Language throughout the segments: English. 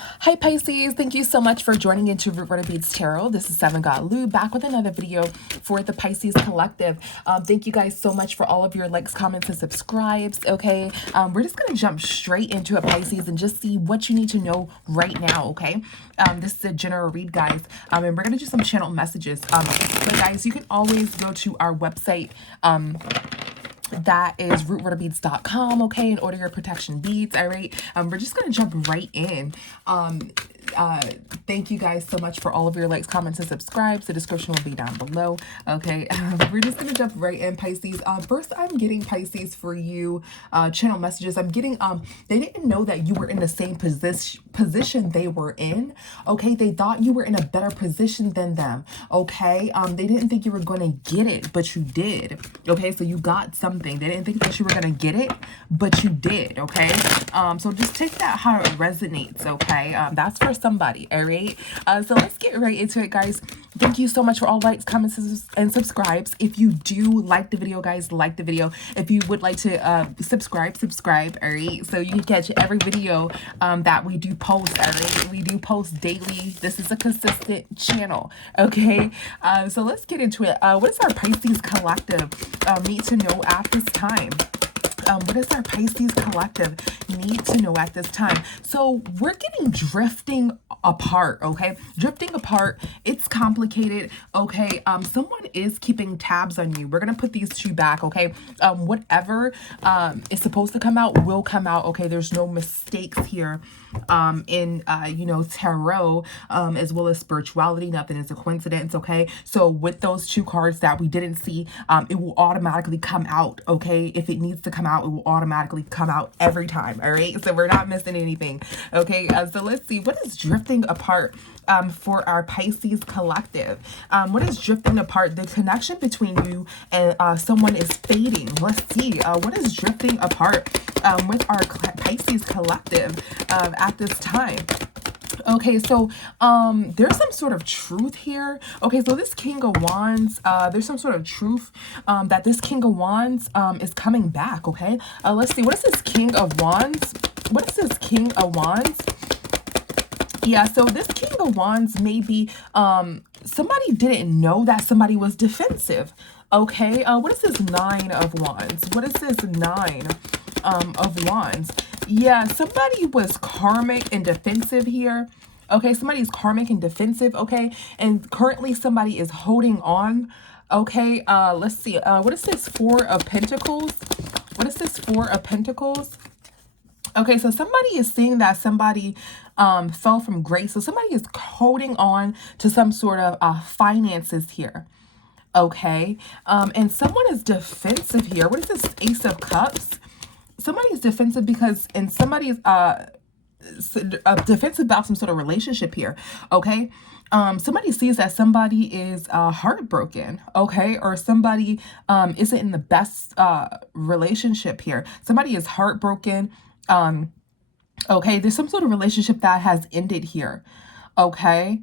Hi Pisces, thank you so much for joining into Root Water Beads Tarot. This is Seven God Lou back with another video for the Pisces Collective. Thank you guys so much for all of your likes, comments, and subscribes. Okay, we're just gonna jump straight into it, Pisces, and just see what you need to know right now. Okay, this is a general read, guys, and we're gonna do some channel messages. But guys, you can always go to our website. That is rootwaterbeads.com, okay, and order your protection beads. All right, we're just gonna jump right in. Thank you guys so much for all of your likes, comments, and subscribes. The description will be down below. Okay, we're just gonna jump right in, Pisces. First, I'm getting, Pisces, for you channel messages. I'm getting they didn't know that you were in the same position they were in. Okay, they thought you were in a better position than them. Okay, they didn't think you were gonna get it, but you did. Okay, so you got something. They didn't think that you were gonna get it, but you did. Okay, so just take that how it resonates. Okay, that's for somebody. All right, so let's get right into it, guys. Thank you so much for all likes, comments, and subscribes. If you do like the video, guys, like the video. If you would like to subscribe. All right, so you can catch every video that we do post. All right, we do post daily. This is a consistent channel. Okay, so let's get into it. What does our Pisces collective need to know at this time? What does our Pisces collective need to know at this time? So we're getting drifting apart, okay? Drifting apart, it's complicated, okay? Someone is keeping tabs on you. We're going to put these two back, okay? Whatever is supposed to come out will come out, okay? There's no mistakes here in, you know, tarot, as well as spirituality. Nothing is a coincidence, okay? So with those two cards that we didn't see, it will automatically come out, okay? If it needs to come out, it will automatically come out every time. All right, so we're not missing anything. Okay, so let's see what is drifting apart for our Pisces collective. What is drifting apart? The connection between you and someone is fading. Let's see what is drifting apart with our Pisces collective at this time. Okay, so there's some sort of truth here. Okay, so this King of Wands, there's some sort of truth that this King of Wands is coming back. Okay, let's see, what is this King of Wands? What is this King of Wands? Yeah, so this King of Wands may be somebody didn't know that somebody was defensive. Okay, what is this Nine of Wands? What is this Nine of Wands? Yeah, somebody was karmic and defensive here. Okay, somebody's karmic and defensive, okay? And currently somebody is holding on. Okay, let's see. What is this Four of Pentacles? What is this Four of Pentacles? Okay, so somebody is seeing that somebody fell from grace. So somebody is holding on to some sort of finances here. Okay, and someone is defensive here. What is this Ace of Cups? Somebody is defensive because, and somebody is defensive about some sort of relationship here. Okay, somebody sees that somebody is heartbroken. Okay, or somebody isn't in the best relationship here. Somebody is heartbroken. Okay, there's some sort of relationship that has ended here. Okay,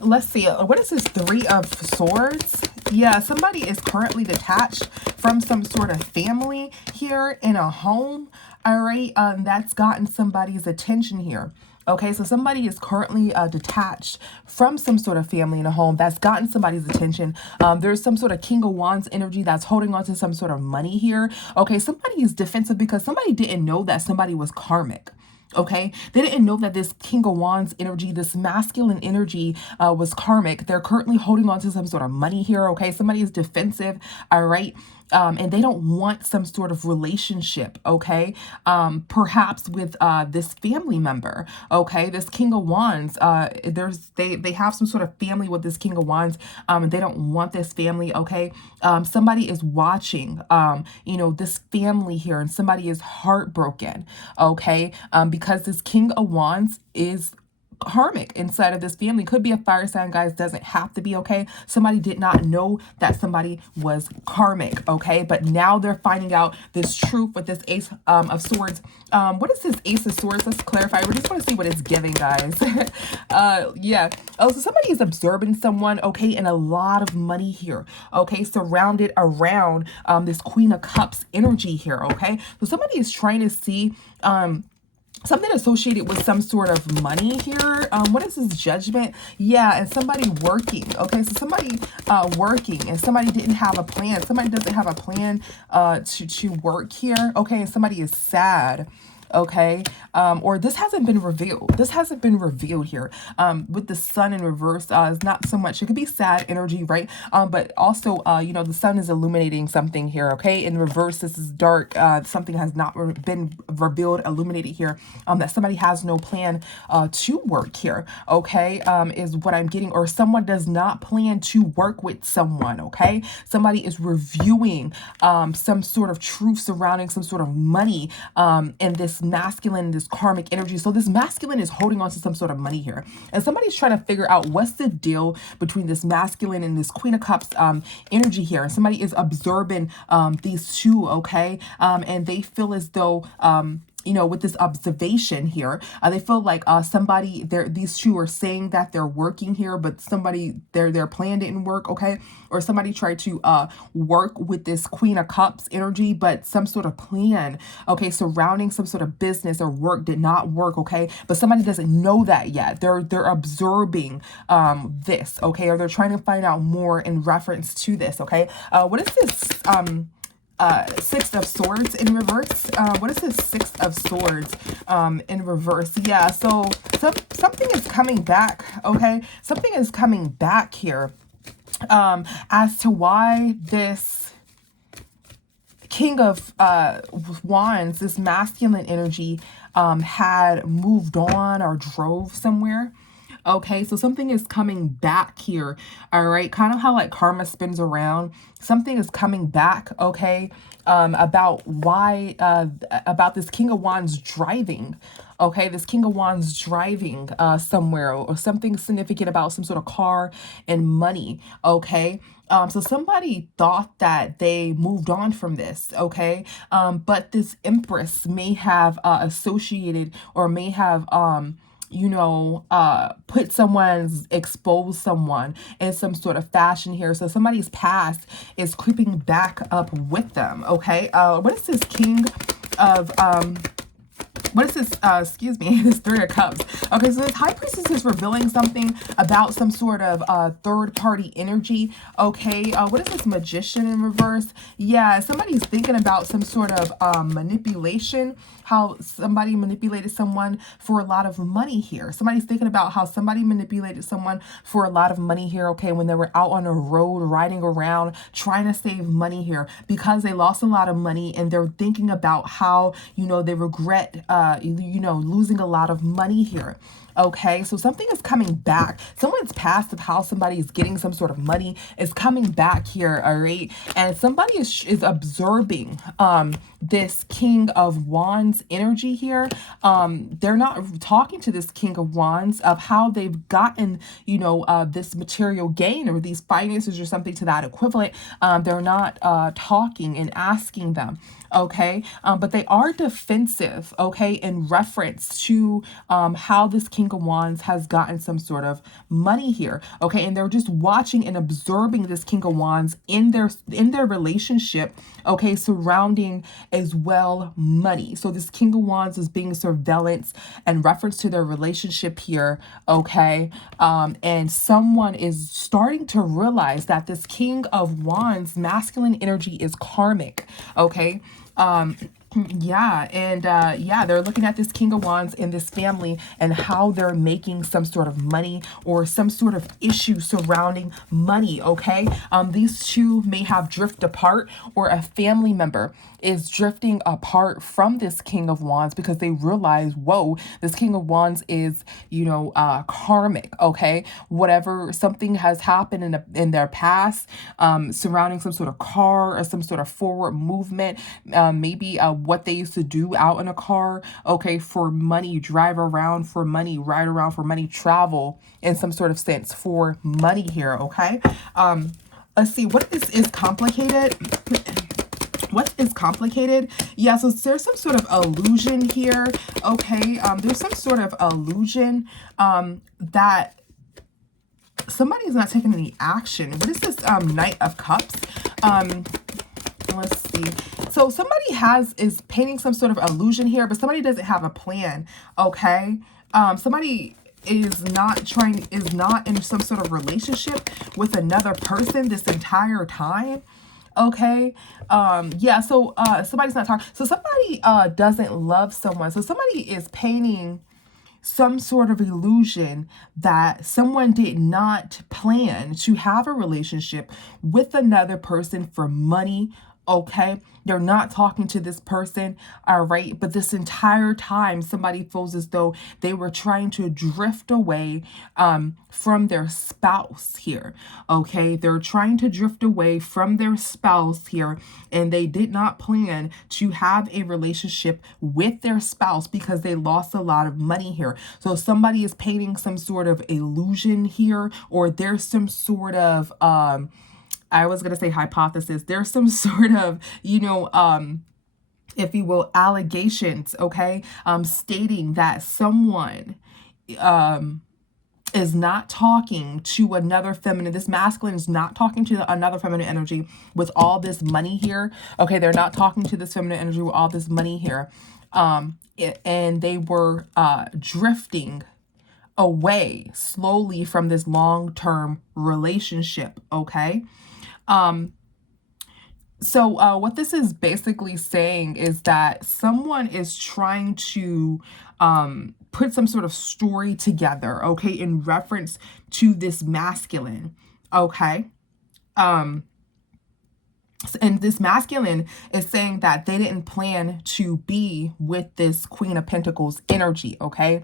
let's see, what is this Three of Swords? Yeah, somebody is currently detached from some sort of family here in a home. All right, that's gotten somebody's attention here. Okay, so somebody is currently detached from some sort of family in a home that's gotten somebody's attention. There's some sort of King of Wands energy that's holding on to some sort of money here. Okay, somebody is defensive because somebody didn't know that somebody was karmic. Okay, they didn't know that this King of Wands energy, this masculine energy was karmic. They're currently holding on to some sort of money here. Okay, somebody is defensive. All right. And they don't want some sort of relationship, okay? Perhaps with this family member, okay? This King of Wands, they have some sort of family with this King of Wands, and they don't want this family, okay? Somebody is watching, you know, this family here, and somebody is heartbroken, okay? Because this King of Wands is karmic inside of this family. Could be a fire sign, guys, doesn't have to be, okay? Somebody did not know that somebody was karmic, okay? But now they're finding out this truth with this Ace of Swords. What is this Ace of Swords? Let's clarify. We just want to see what it's giving, guys. Yeah. Oh, so somebody is observing someone, okay, and a lot of money here, okay, surrounded around this Queen of Cups energy here, okay? So somebody is trying to see something associated with some sort of money here. What is this? Judgment? Yeah, and somebody working. Okay, so somebody working, and somebody didn't have a plan. Somebody doesn't have a plan to work here. Okay, and somebody is sad. Okay, or this hasn't been revealed. This hasn't been revealed here. With the sun in reverse, is not so much. It could be sad energy, right? But also, you know, the sun is illuminating something here. Okay, in reverse, this is dark. Something has not been revealed, illuminated here. That somebody has no plan to work here. Okay, is what I'm getting, or someone does not plan to work with someone. Okay, somebody is reviewing some sort of truth surrounding some sort of money, and this masculine, this karmic energy. So this masculine is holding on to some sort of money here, and somebody's trying to figure out what's the deal between this masculine and this Queen of Cups energy here. And somebody is observing these two, okay, and they feel as though you know, with this observation here, they feel like somebody, these two are saying that they're working here, but somebody, their plan didn't work, okay? Or somebody tried to work with this Queen of Cups energy, but some sort of plan, okay, surrounding some sort of business or work did not work, okay? But somebody doesn't know that yet. They're observing this, okay? Or they're trying to find out more in reference to this, okay? What is this? Six of Swords in reverse. What is this Six of Swords in reverse? Yeah, so something is coming back, okay? Something is coming back here as to why this King of Wands, this masculine energy, had moved on or drove somewhere. Okay, so something is coming back here. All right, kind of how like karma spins around. Something is coming back, okay, about why, about this King of Wands driving. Okay, this King of Wands driving somewhere, or something significant about some sort of car and money. Okay, so somebody thought that they moved on from this, okay? But this Empress may have associated, or may have you know, put someone's, expose someone in some sort of fashion here. So somebody's past is creeping back up with them, okay? What is this King of, what is this, excuse me, this Three of Cups. Okay, so this High Priestess is revealing something about some sort of third-party energy. Okay, what is this Magician in reverse? Yeah, somebody's thinking about some sort of manipulation, how somebody manipulated someone for a lot of money here. Somebody's thinking about how somebody manipulated someone for a lot of money here, okay, when they were out on a road, riding around, trying to save money here, because they lost a lot of money, and they're thinking about how, you know, they regret you know, losing a lot of money here. Okay, so something is coming back. Someone's past of how somebody is getting some sort of money is coming back here, all right? And somebody is observing this King of Wands energy here. They're not talking to this King of Wands of how they've gotten, you know, this material gain or these finances or something to that equivalent. They're not talking and asking them, okay? But they are defensive, okay, in reference to how this King of Wands has gotten some sort of money here, okay? And they're just watching and observing this King of Wands in their relationship, okay, surrounding as well money. So this King of Wands is being surveillance in reference to their relationship here, okay? And someone is starting to realize that this King of Wands masculine energy is karmic, okay? Yeah, and yeah, they're looking at this King of Wands in this family and how they're making some sort of money or some sort of issue surrounding money, okay? These two may have drifted apart, or a family member is drifting apart from this King of Wands because they realize, whoa, this King of Wands is, you know, karmic, okay? Whatever, something has happened in their past surrounding some sort of car or some sort of forward movement, maybe what they used to do out in a car, okay, for money, drive around for money, ride around for money, travel in some sort of sense for money here, okay? Let's see, what is complicated? What is complicated? Yeah, so there's some sort of illusion here, okay? There's some sort of illusion that somebody's not taking any action. What is this Knight of Cups? Let's see. So somebody is painting some sort of illusion here, but somebody doesn't have a plan. Okay. Somebody is not in some sort of relationship with another person this entire time. Okay. Yeah, so somebody's not talking. So somebody doesn't love someone. So somebody is painting some sort of illusion that someone did not plan to have a relationship with another person for money. Okay, they're not talking to this person, all right, but this entire time somebody feels as though they were trying to drift away from their spouse here. Okay, they're trying to drift away from their spouse here, and they did not plan to have a relationship with their spouse because they lost a lot of money here. So somebody is painting some sort of illusion here, or there's some sort of I was going to say hypothesis. There's some sort of, if you will, allegations, okay, stating that someone is not talking to another feminine. This masculine is not talking to another feminine energy with all this money here. Okay, they're not talking to this feminine energy with all this money here. And they were drifting away slowly from this long-term relationship, okay? So what this is basically saying is that someone is trying to put some sort of story together, okay, in reference to this masculine, okay? And this masculine is saying that they didn't plan to be with this Queen of Pentacles energy, okay?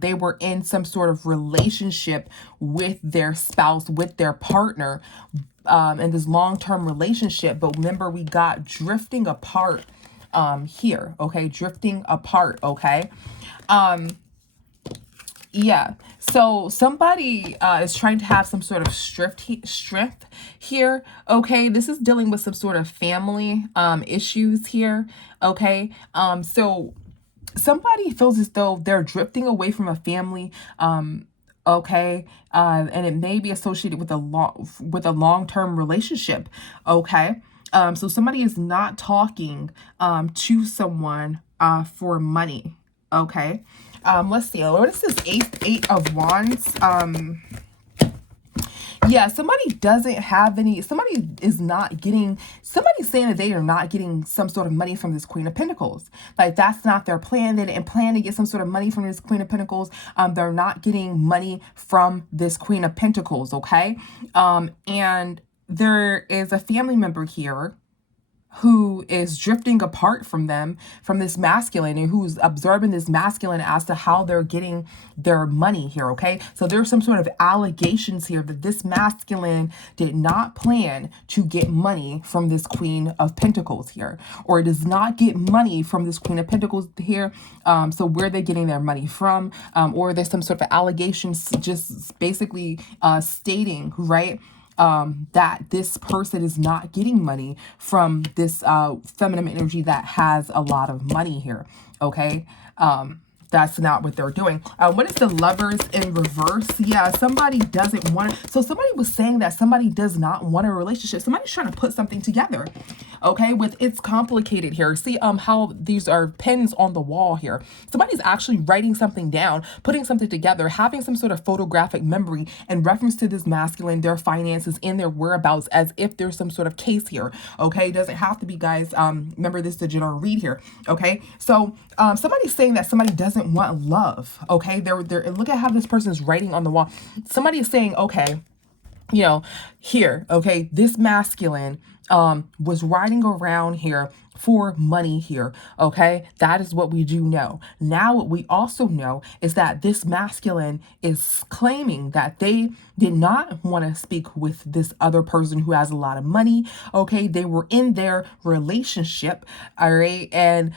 They were in some sort of relationship with their spouse, with their partner, in this long-term relationship. But remember, we got drifting apart here, okay? Drifting apart, okay? Yeah, so somebody is trying to have some sort of strength here, okay? This is dealing with some sort of family issues here, okay? So somebody feels as though they're drifting away from a family, okay, and it may be associated with a long-term relationship, okay? So somebody is not talking to someone for money, okay? Let's see. What is this eight of wands? Yeah, somebody doesn't have any, somebody is not getting, somebody's saying that they are not getting some sort of money from this Queen of Pentacles. Like, that's not their plan. They didn't plan to get some sort of money from this Queen of Pentacles. They're not getting money from this Queen of Pentacles, okay? And there is a family member here who is drifting apart from them, from this masculine, and who's observing this masculine as to how they're getting their money here, okay? So there's some sort of allegations here that this masculine did not plan to get money from this Queen of Pentacles here, or does not get money from this Queen of Pentacles here. So where are they getting their money from? Or there's some sort of allegations just basically stating, right, that this person is not getting money from this feminine energy that has a lot of money here, okay? That's not what they're doing. What is the Lovers in reverse? Yeah, somebody doesn't want it. So somebody was saying that somebody does not want a relationship. Somebody's trying to put something together, okay? It's complicated here. See how these are pens on the wall here. Somebody's actually writing something down, putting something together, having some sort of photographic memory in reference to this masculine, their finances, and their whereabouts, as if there's some sort of case here, okay? It doesn't have to be, guys. Remember, this is the general read here, okay? So somebody's saying that somebody doesn't want love, okay? They're look at how this person is writing on the wall. Somebody is saying, okay, here, okay, this masculine was riding around here for money here, okay? That is what we do know. Now what we also know is that this masculine is claiming that they did not want to speak with this other person who has a lot of money, okay? They were in their relationship, all right? And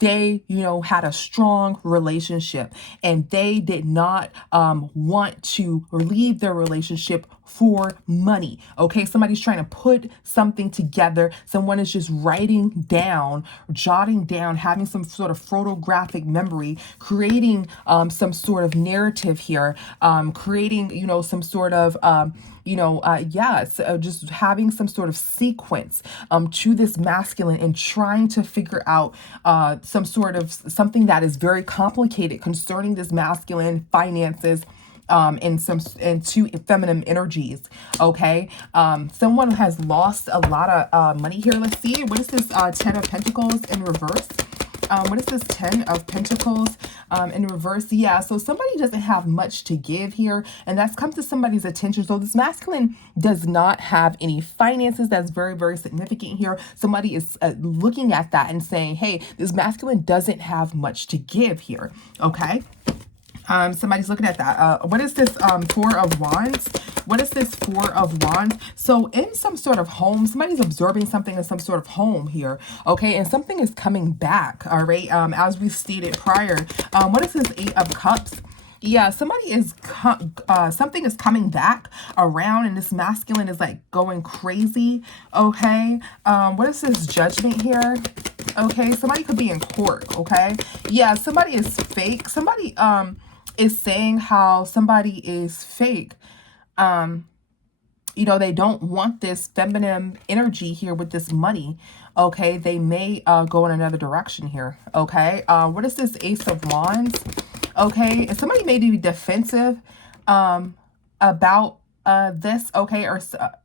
they, had a strong relationship, and they did not want to leave their relationship for money, okay? Somebody's trying to put something together. Someone is just writing down, jotting down, having some sort of photographic memory, creating some sort of narrative here, creating, some sort of yeah, so just having some sort of sequence to this masculine and trying to figure out some sort of something that is very complicated concerning this masculine finances and two feminine energies. Okay, someone has lost a lot of money here. Let's see, what is this 10 of Pentacles in reverse? What is this 10 of Pentacles in reverse? Yeah, so somebody doesn't have much to give here, and that's come to somebody's attention. So this masculine does not have any finances. That's very, very significant here. Somebody is looking at that and saying, hey, this masculine doesn't have much to give here. Okay. Somebody's looking at that. What is this 4 of Wands? What is this 4 of Wands? So in some sort of home, somebody's observing something in some sort of home here, okay? And something is coming back, all right? As we stated prior. What is this 8 of Cups? Yeah, somebody is, something is coming back around, and this masculine is like going crazy, okay? What is this Judgment here? Okay, somebody could be in court, okay? Yeah, somebody is fake. Somebody, is saying how somebody is fake. They don't want this feminine energy here with this money. Okay, they may go in another direction here. Okay, what is this Ace of Wands? Okay, and somebody may be defensive about this. Okay, or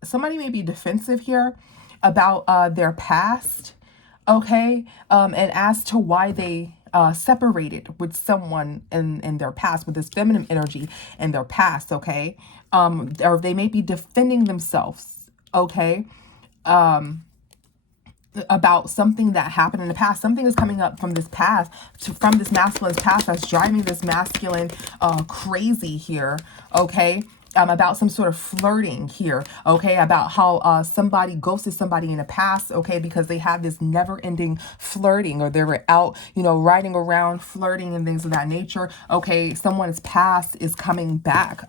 somebody may be defensive here about their past. Okay, and as to why they separated with someone in their past, with this feminine energy in their past, okay? Or they may be defending themselves, okay? About something that happened in the past. Something is coming up from this past, from this masculine's past, that's driving this masculine crazy here, okay? About some sort of flirting here, okay, about how somebody ghosted somebody in the past, okay, because they have this never-ending flirting, or they were out, riding around flirting and things of that nature, okay. Someone's past is coming back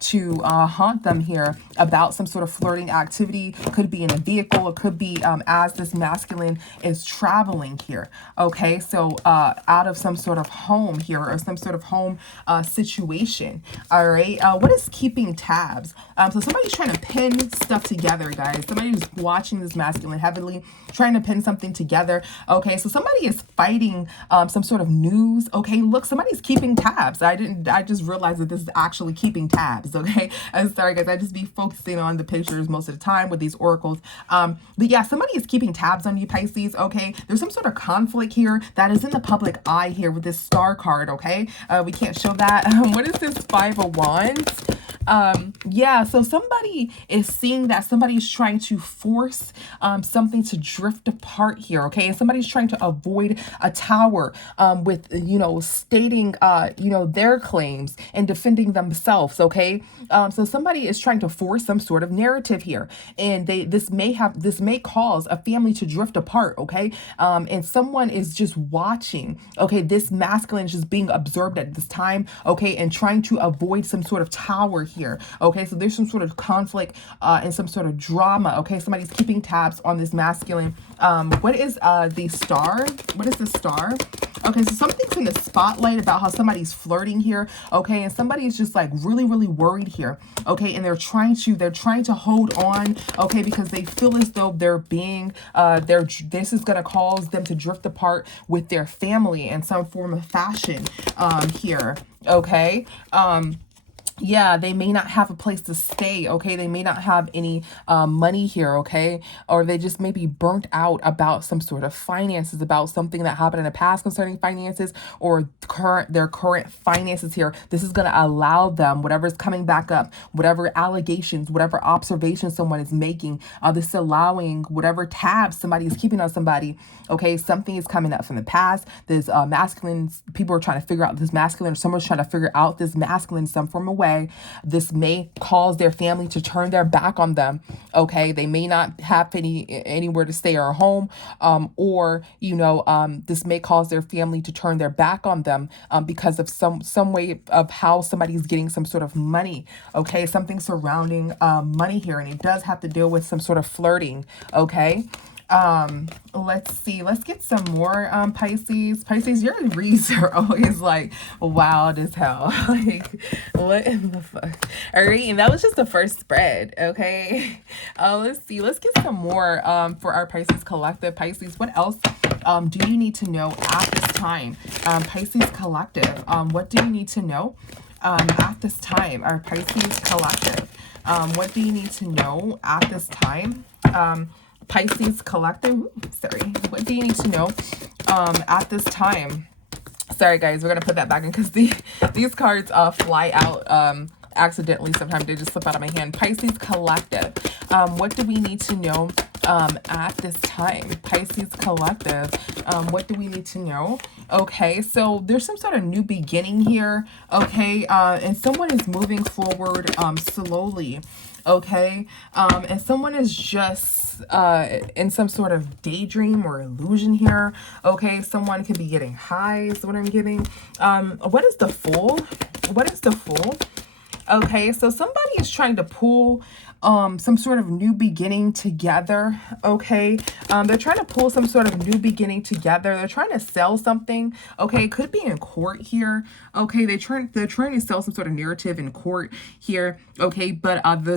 to haunt them here about some sort of flirting activity. Could be in a vehicle, it could be as this masculine is traveling here, okay, so out of some sort of home here, or some sort of home situation, all right. What is keeping tabs? So somebody's trying to pin stuff together, guys. Somebody's watching this masculine heavily, trying to pin something together. Okay, so somebody is fighting some sort of news. Okay, look, somebody's keeping tabs. I just realized that this is actually keeping tabs. Okay, I'm sorry, guys. I just be focusing on the pictures most of the time with these oracles. But yeah, somebody is keeping tabs on you, Pisces. Okay, there's some sort of conflict here that is in the public eye here with this star card. Okay, we can't show that. What is this 5 of Wands? Yeah, so somebody is seeing that somebody's trying to force something to drift apart here, okay? And somebody's trying to avoid a tower with, stating, their claims and defending themselves, okay? So somebody is trying to force some sort of narrative here, and this may cause a family to drift apart, okay? And someone is just watching, okay? This masculine is just being observed at this time, okay? And trying to avoid some sort of tower here, okay? So there's some sort of conflict and some sort of drama, okay? Somebody's keeping tabs on this masculine. What is the star? What is the star? Okay, so something's in the spotlight about how somebody's flirting here, okay? And somebody is just like really, really worried here, okay? And they're trying to hold on, okay? Because they feel as though they're being, this is gonna cause them to drift apart with their family in some form of fashion here, okay? Yeah, they may not have a place to stay, okay? They may not have any money here, okay? Or they just may be burnt out about some sort of finances, about something that happened in the past concerning finances, or their current finances here. This is going to allow them, whatever's coming back up, whatever allegations, whatever observations someone is making, this is allowing whatever tabs somebody is keeping on somebody, okay? Something is coming up from the past. This masculine, people are trying to figure out this masculine, or someone's trying to figure out this masculine in some form of way. This may cause their family to turn their back on them, okay? They may not have anywhere to stay or a home, or this may cause their family to turn their back on them because of some way of how somebody's getting some sort of money, okay? Something surrounding money here, and it does have to deal with some sort of flirting, okay? Let's see, let's get some more Pisces. Pisces, your reads are always like wild as hell. Like, what in the fuck? All right, and that was just the first spread. Okay. Let's see, let's get some more for our Pisces collective. Pisces, what else do you need to know at this time? Pisces collective, what do you need to know at this time? Our Pisces collective, what do you need to know at this time? Pisces collective, sorry, what do you need to know at this time? Sorry guys, we're gonna put that back in because these cards fly out accidentally. Sometimes they just slip out of my hand. Pisces collective, what do we need to know at this time? Pisces collective, what do we need to know? Okay, so there's some sort of new beginning here. Okay, and someone is moving forward slowly. Okay, and someone is just in some sort of daydream or illusion here. Okay, someone could be getting high is what I'm getting. What is the Fool? What is the Fool? Okay, so somebody is trying to pull some sort of new beginning together. Okay, they're trying to pull some sort of new beginning together. They're trying to sell something. Okay, it could be in court here. Okay, they're trying to sell some sort of narrative in court here. Okay, but the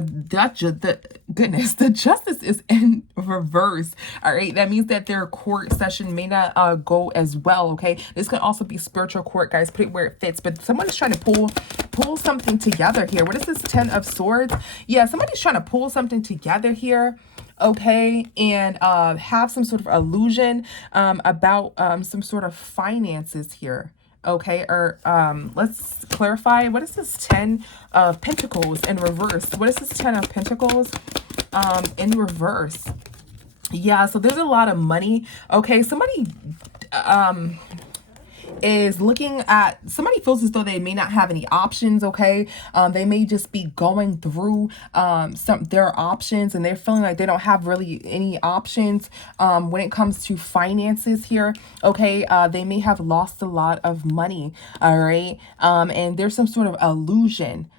justice is in reverse. All right, that means that their court session may not go as well. Okay, this could also be spiritual court, guys. Put it where it fits. But someone is trying to pull something together here. What is this 10 of Swords? Yeah, somebody's trying to pull something together here. Okay, and have some sort of illusion about some sort of finances here. Okay, or let's clarify. What is this 10 of Pentacles in reverse? What is this 10 of Pentacles in reverse? Yeah, so there's a lot of money. Okay, somebody is looking at, somebody feels as though they may not have any options. Okay, they may just be going through their options, and they're feeling like they don't have really any options when it comes to finances here. Okay, they may have lost a lot of money. All right, and there's some sort of illusion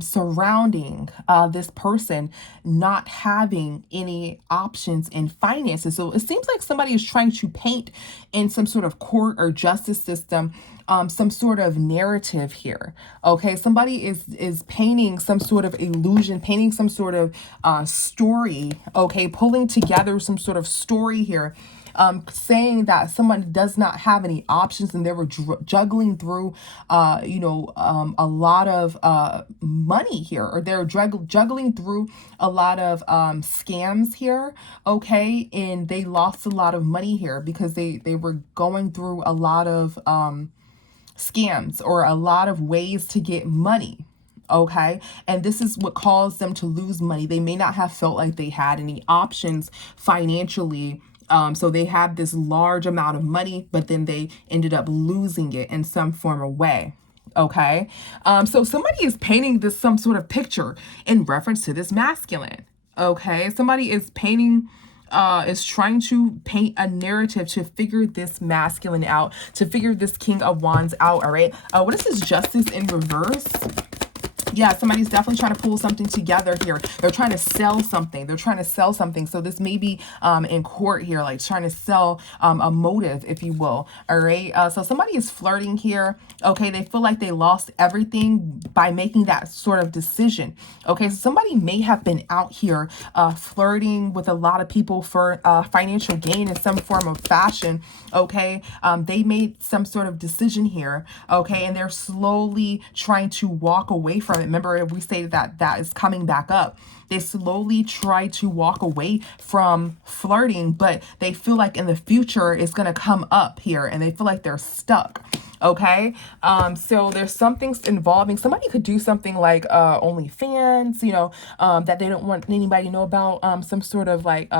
surrounding this person not having any options in finances. So it seems like somebody is trying to paint in some sort of court or justice system some sort of narrative here. Okay, somebody is painting some sort of illusion, painting some sort of story. Okay, pulling together some sort of story here, saying that someone does not have any options, and they were juggling through a lot of money here, or they're juggling through a lot of scams here. Okay, and they lost a lot of money here because they were going through a lot of scams or a lot of ways to get money. Okay, and this is what caused them to lose money. They may not have felt like they had any options financially. So they had this large amount of money, but then they ended up losing it in some form of way. Okay, so somebody is painting this some sort of picture in reference to this masculine. Okay, somebody is painting is trying to paint a narrative to figure this masculine out, to figure this King of Wands out. All right, what is this Justice in reverse? Yeah, somebody's definitely trying to pull something together here. They're trying to sell something. They're trying to sell something. So this may be in court here, like trying to sell a motive, if you will. All right. So somebody is flirting here. Okay. They feel like they lost everything by making that sort of decision. Okay. So somebody may have been out here flirting with a lot of people for financial gain in some form of fashion. Okay. They made some sort of decision here. Okay. And they're slowly trying to walk away from it. Remember, we stated that that is coming back up. They slowly try to walk away from flirting, but they feel like in the future it's going to come up here, and they feel like they're stuck. Okay, so there's something involving, somebody could do something like OnlyFans, that they don't want anybody to know about, some sort of like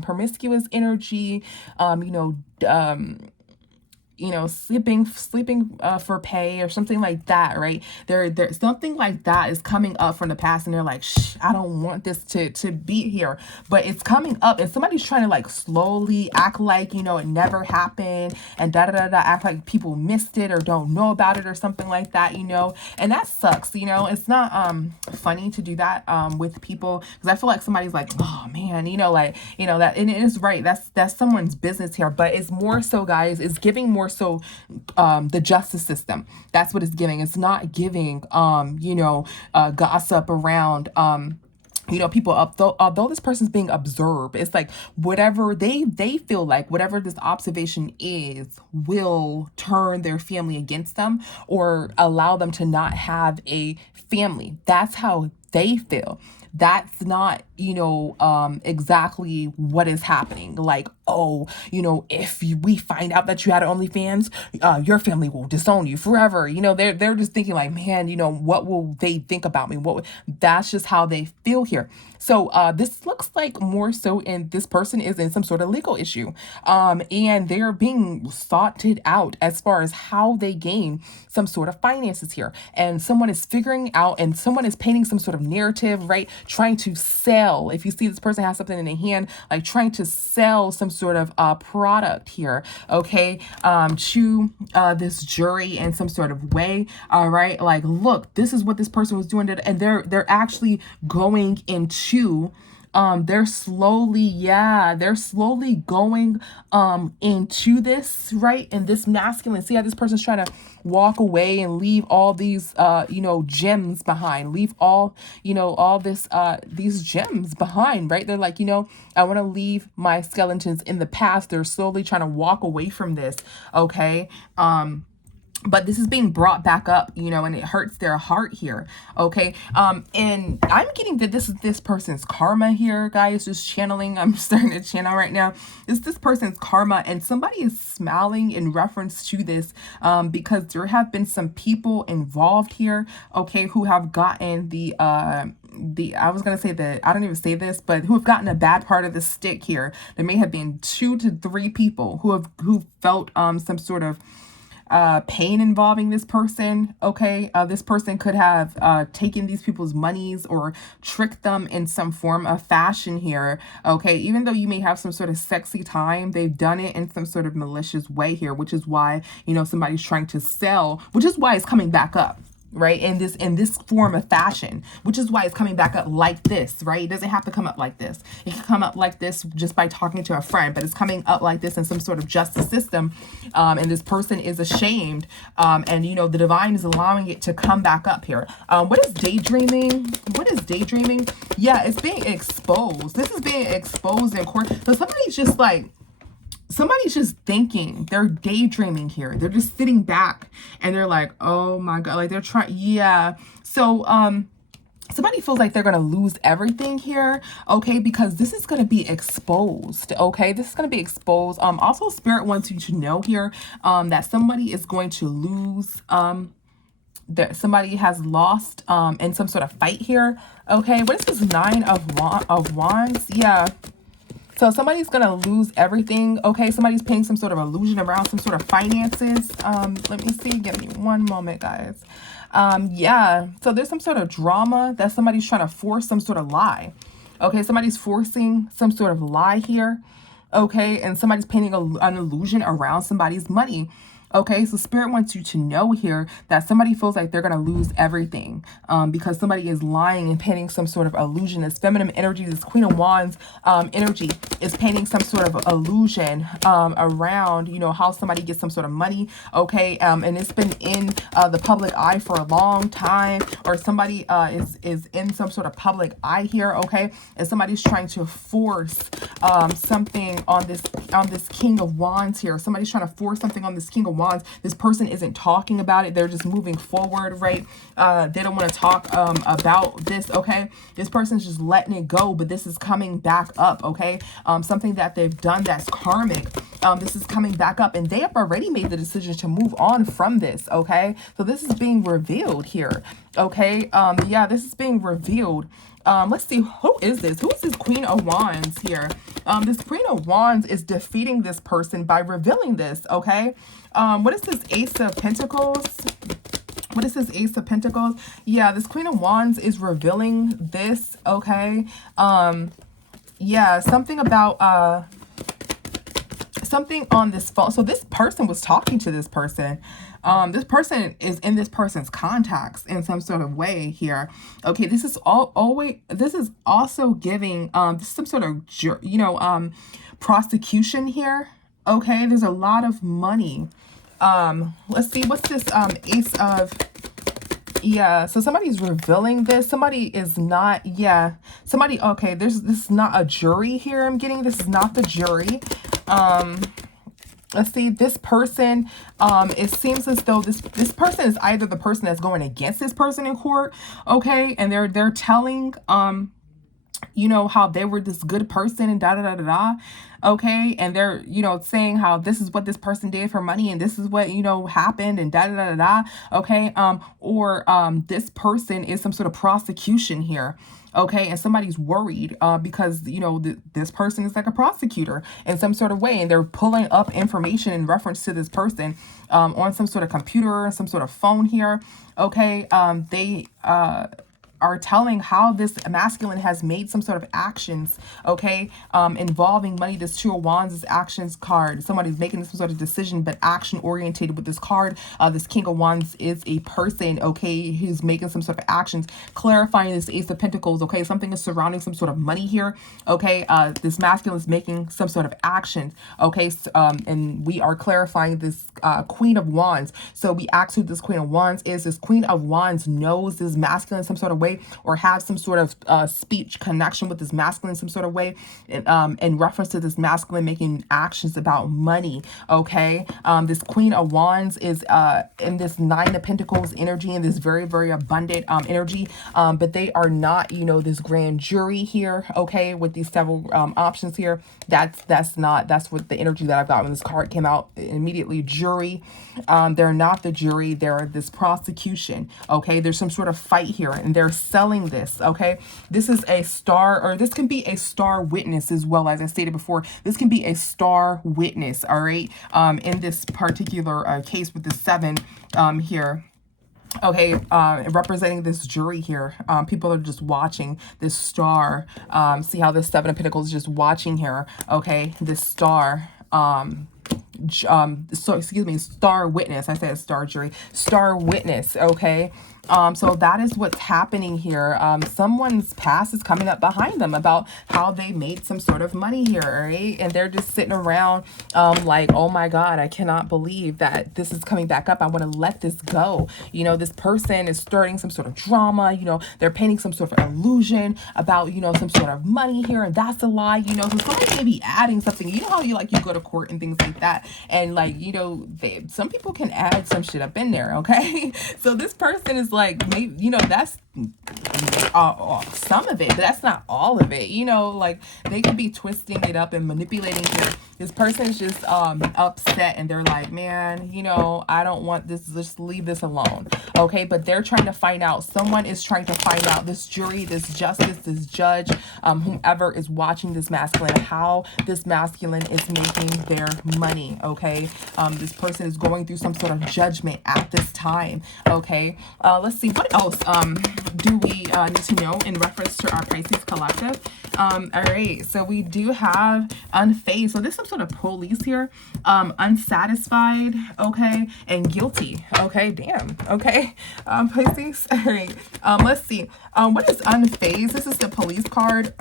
promiscuous energy, you know, sleeping for pay or something like that, right? There something like that is coming up from the past, and they're like, shh, I don't want this to be here, but it's coming up, and somebody's trying to like slowly act like, you know, it never happened, and da da da da, act like people missed it or don't know about it or something like that, you know, and that sucks, you know. It's not funny to do that with people, because I feel like somebody's like, oh man, you know, like, you know, that, and it is right, that's someone's business here, but it's more so, guys, it's giving more so the justice system. That's what it's giving. It's not giving you know, gossip around you know, people, although this person's being observed, it's like whatever they feel like whatever this observation is will turn their family against them or allow them to not have a family. That's how they feel. That's not, you know, exactly what is happening. Like, oh, you know, if we find out that you had OnlyFans, your family will disown you forever. You know, they're just thinking like, man, you know, what will they think about me? That's just how they feel here. So this looks like more so in this person is in some sort of legal issue, and they're being sorted out as far as how they gain some sort of finances here. And someone is figuring out, and someone is painting some sort of narrative, right? Trying to sell. If you see this person has something in their hand, like trying to sell some sort of product here, okay, to this jury in some sort of way. All right, like, look, this is what this person was doing, and they're actually going into they're slowly going into this, right? And this masculine, see how this person's trying to walk away and leave all these you know, gems behind, leave all, you know, all this these gems behind, right? They're like, you know, I want to leave my skeletons in the past. They're slowly trying to walk away from this, okay? But this is being brought back up, you know, and it hurts their heart here, okay? And I'm getting that this is this person's karma here, guys. Just channeling, I'm starting to channel right now. It's this person's karma, and somebody is smiling in reference to this because there have been some people involved here, okay, who have gotten I was gonna say that, I don't even say this, but who have gotten a bad part of the stick here. There may have been 2 to 3 people who felt some sort of pain involving this person, okay? This person could have taken these people's monies or tricked them in some form of fashion here, okay? Even though you may have some sort of sexy time, they've done it in some sort of malicious way here, which is why, you know, somebody's trying to sell, which is why it's coming back up, right? In this form of fashion, which is why it's coming back up like this, right? It doesn't have to come up like this. It can come up like this just by talking to a friend, but it's coming up like this in some sort of justice system. And this person is ashamed. And, you know, the divine is allowing it to come back up here. What is daydreaming? What is daydreaming? Yeah, it's being exposed. This is being exposed in court. So somebody's just thinking, they're daydreaming here. They're just sitting back and they're like, oh my God, like they're trying. Yeah. So, somebody feels like they're going to lose everything here. Okay. Because this is going to be exposed. Okay. This is going to be exposed. Also Spirit wants you to know here, that somebody is going to lose, that somebody has lost, in some sort of fight here. Okay. What is this 9 of Wands? Yeah. So somebody's going to lose everything, okay? Somebody's paying some sort of illusion around some sort of finances. Let me see. Give me one moment, guys. Yeah. So there's some sort of drama that somebody's trying to force some sort of lie. Okay, somebody's forcing some sort of lie here. Okay, and somebody's painting an illusion around somebody's money. Okay, so Spirit wants you to know here that somebody feels like they're going to lose everything because somebody is lying and painting some sort of illusion. This feminine energy, this Queen of Wands energy is painting some sort of illusion around, you know, how somebody gets some sort of money. Okay, and it's been in the public eye for a long time, or somebody is in some sort of public eye here. Okay, and somebody's trying to force something on this King of Wands here. Somebody's trying to force something on this King of Wands. This person isn't talking about it. They're just moving forward, right? They don't want to talk about this, okay? This person's just letting it go, but this is coming back up, okay? Something that they've done that's karmic. This is coming back up, and they have already made the decision to move on from this, okay? So this is being revealed here, okay? Yeah, this is being revealed. Let's see, who is this? Who is this Queen of Wands here? This Queen of Wands is defeating this person by revealing this, okay? What is this Ace of Pentacles? What is this Ace of Pentacles? Yeah, this Queen of Wands is revealing this, okay? Yeah, something about, something on this phone. So this person was talking to this person. This person is in this person's contacts in some sort of way here. Okay, this is this is also giving some sort of, you know, prosecution here. Okay, there's a lot of money. Let's see, what's this Ace of, yeah, so somebody's revealing this. Somebody is not, yeah, somebody, okay, this is not a jury here. I'm getting, this is not the jury. Let's see, this person, it seems as though this person is either the person that's going against this person in court, okay, and they're telling, you know, how they were this good person and da da da da da, okay, and they're, you know, saying how this is what this person did for money and this is what, you know, happened and da da da da da, okay, or this person is some sort of prosecution here, okay, and somebody's worried because, you know, this person is like a prosecutor in some sort of way, and they're pulling up information in reference to this person on some sort of computer or some sort of phone here, okay. They are telling how this masculine has made some sort of actions, okay, involving money. This Two of Wands is actions card. Somebody's making some sort of decision, but action orientated with this card. This King of Wands is a person, okay, who's making some sort of actions, clarifying this Ace of Pentacles, okay, something is surrounding some sort of money here, okay, this masculine is making some sort of actions, okay, and we are clarifying this Queen of Wands. So we ask who this Queen of Wands is. This Queen of Wands knows this masculine in some sort of way, or have some sort of speech connection with this masculine in some sort of way, in reference to this masculine making actions about money, okay. This Queen of Wands is in this Nine of Pentacles energy, and this very, very abundant energy, but they are not, you know, this grand jury here, okay, with these several options here. That's what the energy that I've got when this card came out immediately. Jury, they're not the jury, they're this prosecution, okay. There's some sort of fight here, and they're selling this, okay. This is a star, or this can be a star witness as well. As I stated before, this can be a star witness, all right, in this particular case with the 7 here, okay, representing this jury here. People are just watching this star. See how this 7 of Pentacles is just watching here, okay, this star, so excuse me, star witness. I said star jury, star witness, okay. So that is what's happening here. Someone's past is coming up behind them about how they made some sort of money here, right? And they're just sitting around like, oh my God, I cannot believe that this is coming back up. I want to let this go. You know, this person is starting some sort of drama. You know, they're painting some sort of illusion about, you know, some sort of money here, and that's a lie. You know, so somebody may be adding something. You know how you go to court and things like that, and like, you know, some people can add some shit up in there, okay? So this person is like, maybe, you know, that's some of it, but that's not all of it. You know, like they could be twisting it up and manipulating it. This person is just upset, and they're like, man, you know, I don't want this, just leave this alone, okay? But they're trying to find out, someone is trying to find out, this jury, this justice, this judge, whomever is watching this masculine, how this masculine is making their money, okay? This person is going through some sort of judgment at this time, okay? Let's see, what else do we need to know in reference to our Pisces collective? All right, so we do have unfazed. So there's some sort of police here, unsatisfied, okay, and guilty, okay, damn, okay, Pisces. All right, let's see, what is unfazed? This is the police card.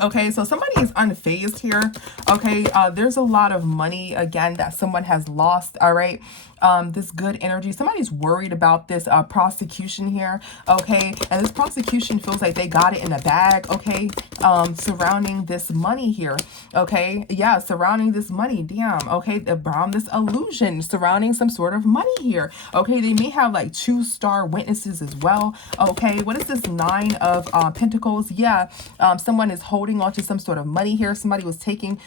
Okay, so somebody is unfazed here, okay. There's a lot of money, again, that someone has lost, all right. This good energy, somebody's worried about this prosecution here, okay, and this prosecution feels like they got it in a bag, okay, surrounding this money here, okay, yeah, surrounding this money, damn, okay, around this illusion, surrounding some sort of money here, okay. They may have like 2 star witnesses as well, okay. What is this 9 of Pentacles? Yeah, someone is holding on to some sort of money here. Somebody was taking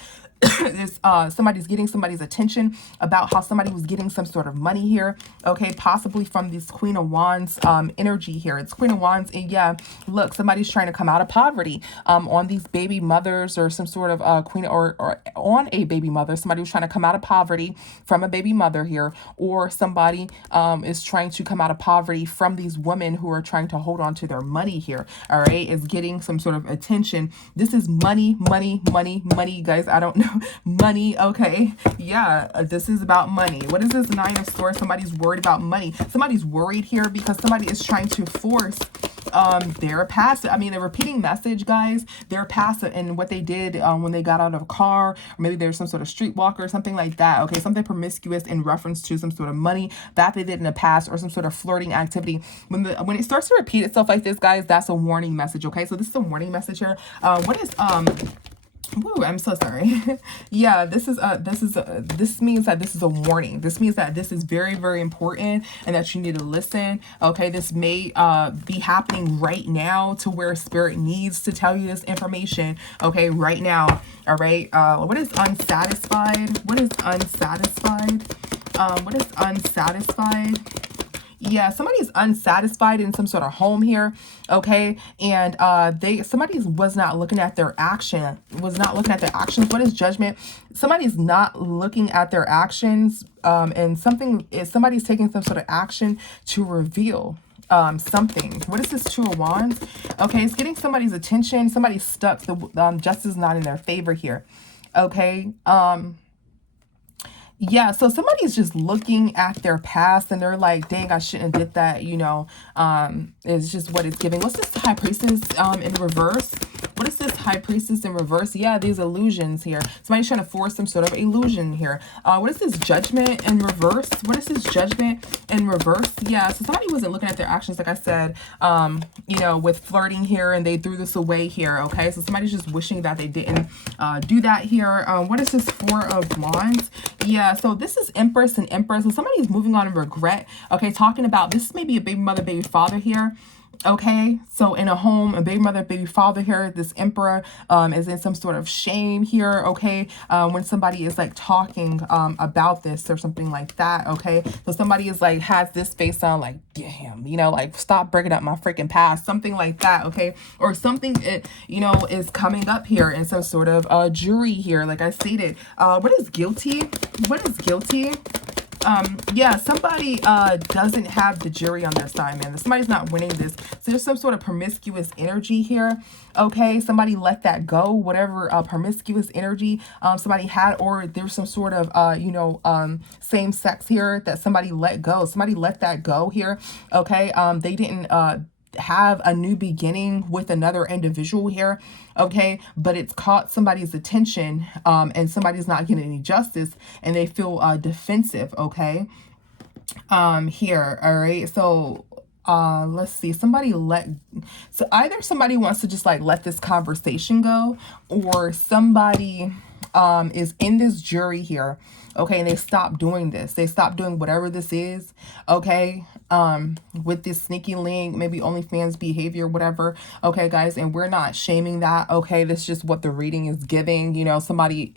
This somebody's getting somebody's attention about how somebody was getting some sort of money here, okay, possibly from this Queen of Wands energy here. It's Queen of Wands, and yeah, look, somebody's trying to come out of poverty on these baby mothers, or some sort of queen, or on a baby mother. Somebody was trying to come out of poverty from a baby mother here, or somebody is trying to come out of poverty from these women who are trying to hold on to their money here. All right, is getting some sort of attention. This is money, money, money, money, guys. I don't know. Money, okay. Yeah, this is about money. What is this Nine of Swords? Somebody's worried about money. Somebody's worried here because somebody is trying to force their past. I mean, the repeating message, guys, their past and what they did when they got out of a car, or maybe there's some sort of streetwalker or something like that. Okay, something promiscuous in reference to some sort of money that they did in the past, or some sort of flirting activity. When it starts to repeat itself like this, guys, that's a warning message. Okay, so this is a warning message here. What is Ooh, I'm so sorry. Yeah, this means that this is a warning. This means that this is very, very important, and that you need to listen. Okay, this may be happening right now, to where spirit needs to tell you this information. Okay, right now. All right. What is unsatisfied? What is unsatisfied? What is unsatisfied? Yeah, somebody's unsatisfied in some sort of home here, okay? And somebody was not looking at their action, was not looking at their actions. What is judgment? Somebody's not looking at their actions, and somebody's taking some sort of action to reveal something. What is this Two of Wands? Okay, it's getting somebody's attention. Somebody's stuck. The justice is not in their favor here, okay? Yeah, so somebody's just looking at their past, and they're like, dang, I shouldn't have did that, you know. It's just what it's giving. What's this High Priestess in reverse? What is this High Priestess in reverse? Yeah, these illusions here. Somebody's trying to force some sort of illusion here. What is this Judgment in reverse? What is this Judgment in reverse? Yeah, so somebody wasn't looking at their actions, like I said, you know, with flirting here, and they threw this away here, okay? So somebody's just wishing that they didn't do that here. What is this Four of Wands? Yeah, so this is Empress and Empress, and somebody's moving on in regret, okay? Talking about, this may be a baby mother, baby father here. Okay, so in a home, a baby mother, baby father here, this Emperor is in some sort of shame here, okay, when somebody is like talking about this or something like that, okay? So somebody is like, has this face on like, damn, you know, like, stop bringing up my freaking past, something like that, okay? Or something, you know, is coming up here in some sort of jury here, like I stated. What is guilty? What is guilty? Yeah, somebody doesn't have the jury on their side, man. Somebody's not winning this. So there's some sort of promiscuous energy here. Okay, somebody let that go, whatever promiscuous energy somebody had, or there's some sort of you know, same sex here that somebody let go. Somebody let that go here. Okay, they didn't have a new beginning with another individual here, okay, but it's caught somebody's attention, and somebody's not getting any justice, and they feel defensive, okay, here. All right, so let's see, so either somebody wants to just like let this conversation go, or somebody is in this jury here, okay, and they stop doing this. They stop doing whatever this is, okay, with this sneaky link, maybe OnlyFans behavior, whatever, okay, guys, and we're not shaming that, okay? That's just what the reading is giving. You know, somebody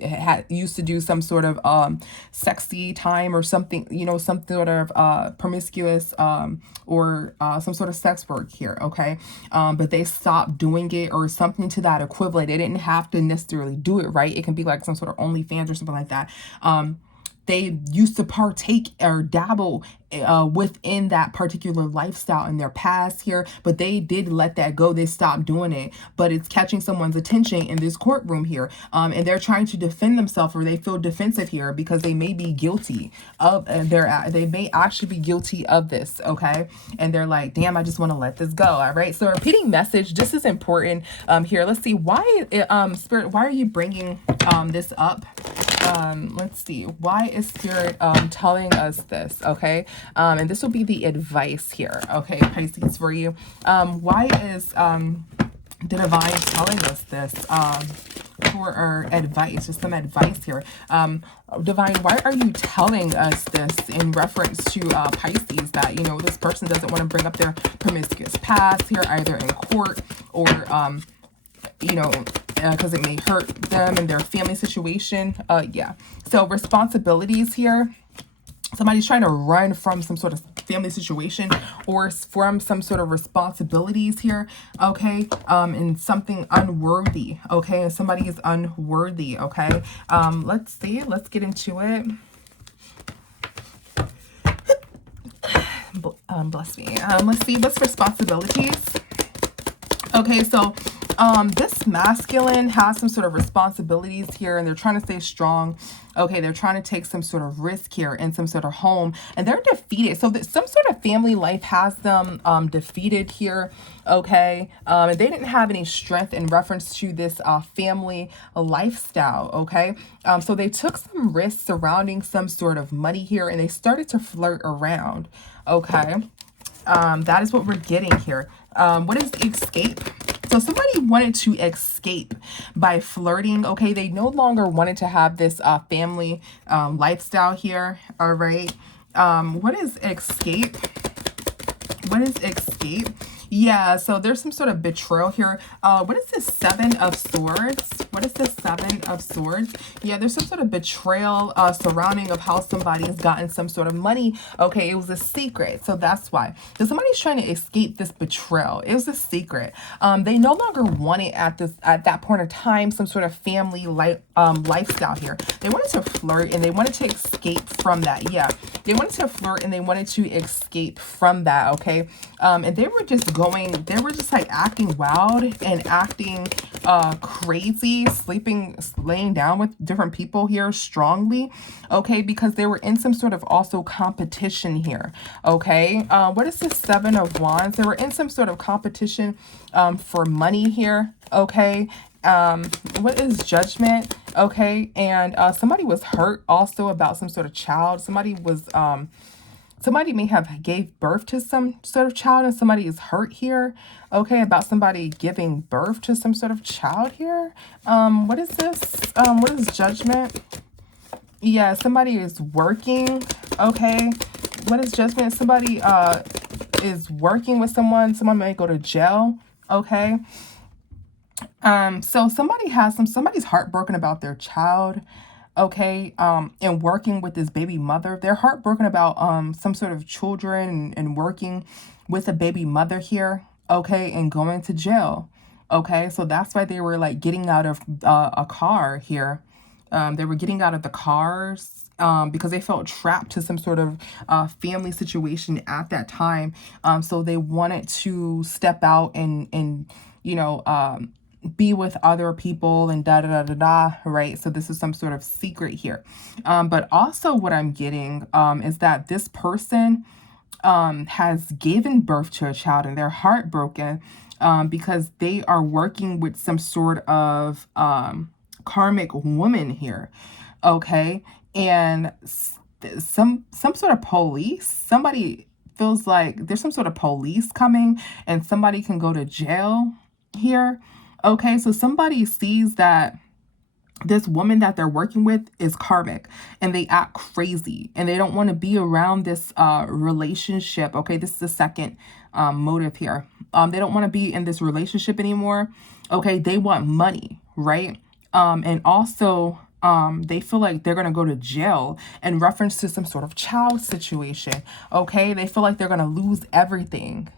used to do some sort of sexy time or something, you know, some sort of promiscuous or some sort of sex work here, okay, but they stopped doing it, or something to that equivalent. They didn't have to necessarily do it, right? It can be like some sort of OnlyFans or something like that. They used to partake or dabble within that particular lifestyle in their past here, but they did let that go. They stopped doing it, but it's catching someone's attention in this courtroom here, and they're trying to defend themselves, or they feel defensive here because they may be guilty of they may actually be guilty of this, okay, and they're like, damn, I just want to let this go. All right, so repeating message, this is important here. Let's see, why Spirit, why are you bringing this up? Let's see, why is Spirit telling us this, okay? And this will be the advice here, okay, Pisces, for you. Why is the Divine telling us this for our advice, just some advice here? Divine, why are you telling us this in reference to Pisces, that, you know, this person doesn't want to bring up their promiscuous past here, either in court or you know, because it may hurt them and their family situation. Yeah. So responsibilities here. Somebody's trying to run from some sort of family situation or from some sort of responsibilities here, okay, and something unworthy, okay, and somebody is unworthy, okay. Let's see, let's get into it. Bless me. Let's see, what's responsibilities? Okay, so this masculine has some sort of responsibilities here, and they're trying to stay strong. Okay, they're trying to take some sort of risk here in some sort of home, and they're defeated. So that some sort of family life has them defeated here. Okay, and they didn't have any strength in reference to this family lifestyle. Okay, so they took some risks surrounding some sort of money here, and they started to flirt around. Okay, that is what we're getting here. What is escape? So somebody wanted to escape by flirting. Okay, they no longer wanted to have this family lifestyle here. All right. What is escape? What is escape? Yeah, so there's some sort of betrayal here. What is this Seven of Swords? What is the Seven of Swords? Yeah, there's some sort of betrayal surrounding of how somebody has gotten some sort of money. Okay, it was a secret, so that's why. So somebody's trying to escape this betrayal. It was a secret. They no longer wanted at that point of time some sort of family lifestyle here. They wanted to flirt and they wanted to escape from that. Yeah, they wanted to flirt and they wanted to escape from that. Okay, and they were just like acting wild and acting crazy, laying down with different people here strongly, okay, because they were in some sort of also competition here, okay. What is the Seven of Wands? They were in some sort of competition for money here, okay. What is Judgment? Okay, and somebody was hurt also about some sort of child. Somebody may have gave birth to some sort of child and somebody is hurt here. Okay, about somebody giving birth to some sort of child here. What is this? What is Judgment? Yeah, somebody is working. Okay, what is Judgment? Somebody is working with someone. Someone may go to jail. Okay. So somebody's heartbroken about their child. Okay, and working with this baby mother. They're heartbroken about some sort of children and working with a baby mother here, okay, and going to jail. Okay, so that's why they were like getting out of a car here. They were getting out of the cars because they felt trapped to some sort of family situation at that time. So they wanted to step out and be with other people and da da da da da, right? So this is some sort of secret here. But also what I'm getting is that this person has given birth to a child and they're heartbroken because they are working with some sort of karmic woman here, okay? And some sort of police, somebody feels like there's some sort of police coming and somebody can go to jail here. Okay, so somebody sees that this woman that they're working with is karmic and they act crazy and they don't want to be around this relationship. Okay, this is the second motive here. They don't want to be in this relationship anymore. Okay, they want money, right? And also they feel like they're going to go to jail in reference to some sort of child situation. Okay, they feel like they're going to lose everything.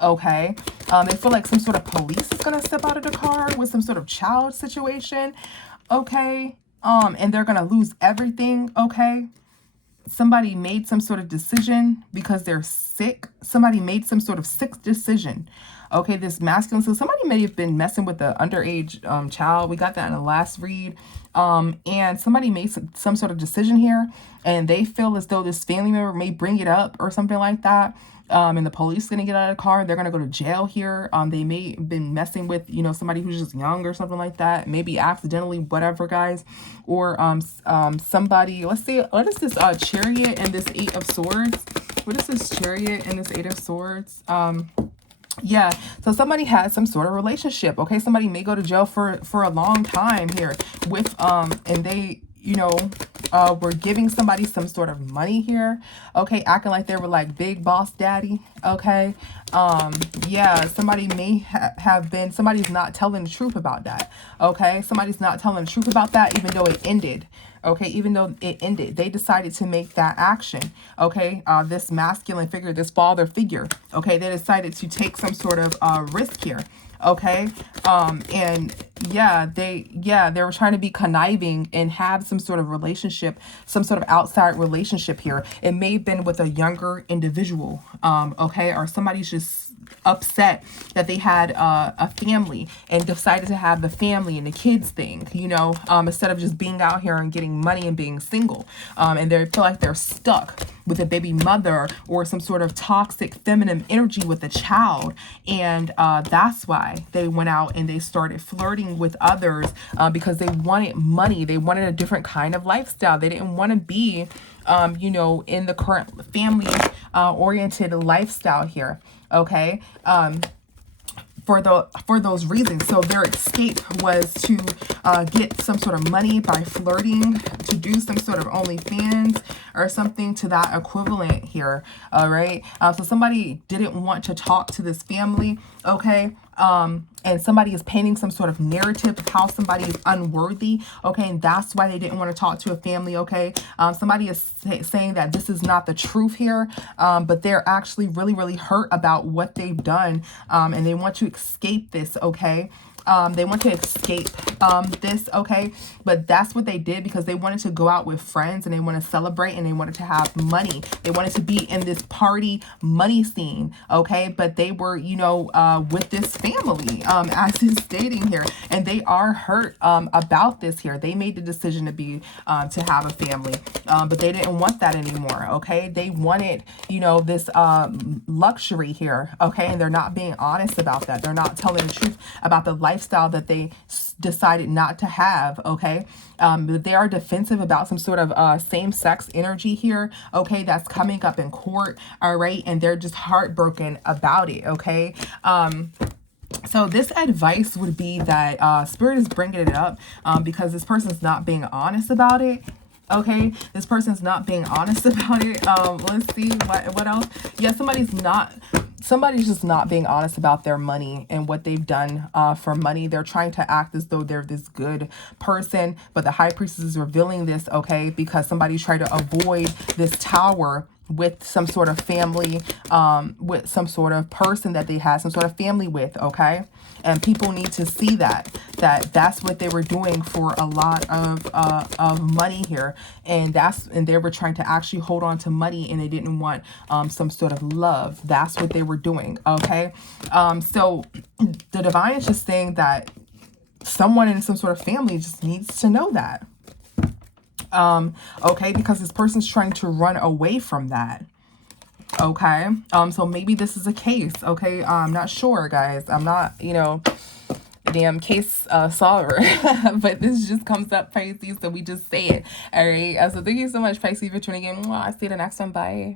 Okay, they feel like some sort of police is gonna step out of the car with some sort of child situation. Okay, and they're gonna lose everything. Okay, somebody made some sort of decision because they're sick. Somebody made some sort of sick decision. Okay, this masculine, so somebody may have been messing with the underage child. We got that in the last read. And somebody made some sort of decision here and they feel as though this family member may bring it up or something like that. And the police is going to get out of the car. They're going to go to jail here. They may have been messing with, somebody who's just young or something like that. Maybe accidentally, whatever, guys. Or somebody, let's see, what is this Chariot and this Eight of Swords? What is this Chariot and this Eight of Swords? Yeah, so somebody has some sort of relationship. Okay, somebody may go to jail for a long time here with and they you know, were giving somebody some sort of money here, okay, acting like they were like big boss daddy, okay. Yeah, somebody may have been, somebody's not telling the truth about that, okay. Somebody's not telling the truth about that, even though it ended, okay, even though it ended, they decided to make that action, okay. This masculine figure, this father figure, okay, they decided to take some sort of risk here, okay. And yeah, they were trying to be conniving and have some sort of relationship, some sort of outside relationship here. It may have been with a younger individual, okay, or somebody's just upset that they had a family and decided to have the family and the kids thing, you know, instead of just being out here and getting money and being single, and they feel like they're stuck with a baby mother or some sort of toxic feminine energy with a child. And that's why they went out and they started flirting with others, because they wanted money. They wanted a different kind of lifestyle. They didn't want to be, you know, in the current family oriented lifestyle here. Okay. For those reasons. So their escape was to get some sort of money by flirting, to do some sort of OnlyFans or something to that equivalent here. All right. So somebody didn't want to talk to this family. Okay. And somebody is painting some sort of narrative of how somebody is unworthy, okay, and that's why they didn't want to talk to a family, okay. Somebody is saying that this is not the truth here, but they're actually really, really hurt about what they've done, and they want to escape this, okay. They want to escape this, okay, but that's what they did because they wanted to go out with friends and they want to celebrate and they wanted to have money. They wanted to be in this party money scene, okay, but they were, you know, with this family, as is stating here, and they are hurt about this here. They made the decision to be to have a family, but they didn't want that anymore, okay. They wanted, you know, this luxury here, okay, and they're not being honest about that. They're not telling the truth about the lifestyle that they decided not to have, okay. They are defensive about some sort of same-sex energy here, okay, that's coming up in court, all right, and they're just heartbroken about it, okay. So this advice would be that Spirit is bringing it up because this person's not being honest about it. Okay, this person's not being honest about it. Let's see what else. Yeah, somebody's just not being honest about their money and what they've done for money. They're trying to act as though they're this good person, but the High Priestess is revealing this, okay, because somebody tried to avoid this tower with some sort of family, with some sort of person that they had some sort of family with, okay? And people need to see that's what they were doing for a lot of money here. And they were trying to actually hold on to money and they didn't want some sort of love. That's what they were doing, okay? So the divine is just saying that someone in some sort of family just needs to know that. Okay, because this person's trying to run away from that. Okay, so maybe this is a case, okay, I'm not sure, guys, I'm not, you know, a damn case solver, but this just comes up, Pisces, so we just say it, all right, so thank you so much, Pisces, for tuning in. I'll see you the next one, bye.